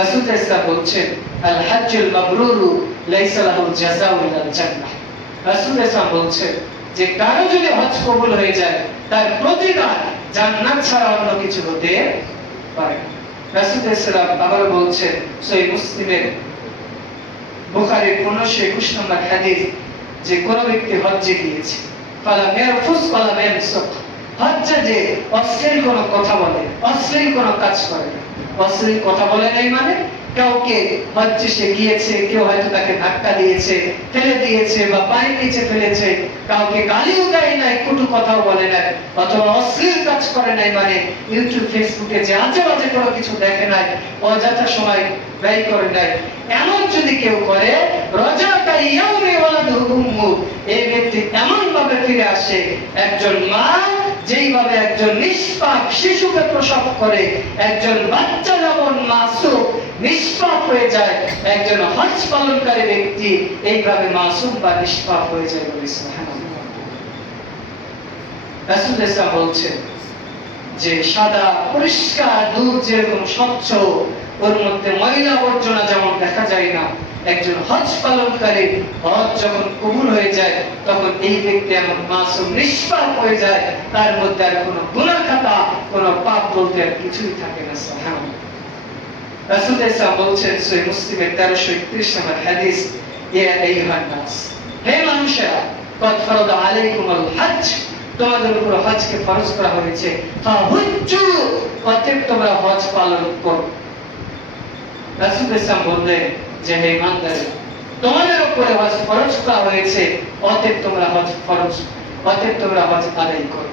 রাসূল ইসলাম বলছেন আল হজ্জুল মাবরুরু লাইসা লাহু জাযাউ ইল্লাল জান্নাহ। রাসূল ইসলাম বলছেন যে কারো যদি হজ কবুল হয়ে যায় তার প্রতিদান জান্নাত ছাড়া অন্য কিছু হতে পারে না। রাসূল ইসলাম আবার বলছেন সহিহ মুসলিমের বুখারীর 1521 নম্বর হাদিস যে কোন ব্যক্তি হজ্জে গিয়েছে ফালাম ইয়ারফুস ওয়ালাম ইয়াফসুক, হজ্জে যে অশ্লীল কোনো কথা বলে, অশ্লীল কোনো কাজ করে না। অশ্লীল কথা বলে নাই মানে কাউকে হজ্জে সে গিয়েছে, কেউ হয়তো তাকে ধাক্কা দিয়েছে, ফেলে দিয়েছে বা পায়ের নিচে ফেলেছে, কাউকে গালিও দেয় নাই, কটু কথাও বলে নাই, অথবা অশ্লীল কাজ করে নাই মানে ইউটিউব ফেসবুকে যে আজে বাজে কোনো কিছু দেখে নাই, অযথা সময় ব্যয় করে নাই, এমন যদি কেউ করে রাজাকা ইয়াউমি ওয়ালাদুহু, এই ব্যক্তি এমন ভাবে ফিরে আসে একজন মা যেইভাবে একজন নিষ্পাপ শিশুকে প্রসব করে, একজন বাচ্চা যেমন মাসুম নিষ্পাপ হয়ে যায়, একজন হজ পালনকারী ব্যক্তি এইভাবে মাসুম বা নিষ্পাপ হয়ে যায় বলে সুবহানাল্লাহ। রাসূল সাল্লাল্লাহু বলছেন যে সাদা পরিষ্কার দুধ যেরকম স্বচ্ছ, ওর মধ্যে ময়লা আবর্জনা যেমন দেখা যায় না, একজন হজ পালনকারী হজ যখন কবুল হয়ে যায় তখন এই ব্যক্তি এমন মাসুম নিষ্পাপ হয়ে যায়, তার মধ্যে আর কোনো গুনাহ খাতা, কোনো পাপ বলতে আর কিছুই থাকে না। সুবহানাল্লাহ। রাসূল সাল্লাল্লাহু বলছেন সহিহ মুসলিমের 1331 নম্বর হাদিস, ইয়া আইয়ুহান নাস, হে মানুষেরা, কদ ফারাদা আলাইকুমুল হজ, তোমাদের উপর হজকে ফরজ করা হয়েছে, ফাহুজ্জু, অতএব তোমরা হজ পালন করো। রাসূল সাল্লাল্লাহু বললেন যে হে ইমানদার, তোমাদের উপরে হজ ফরজ করা হয়েছে, অতএব তোমরা হজ আদায় করো।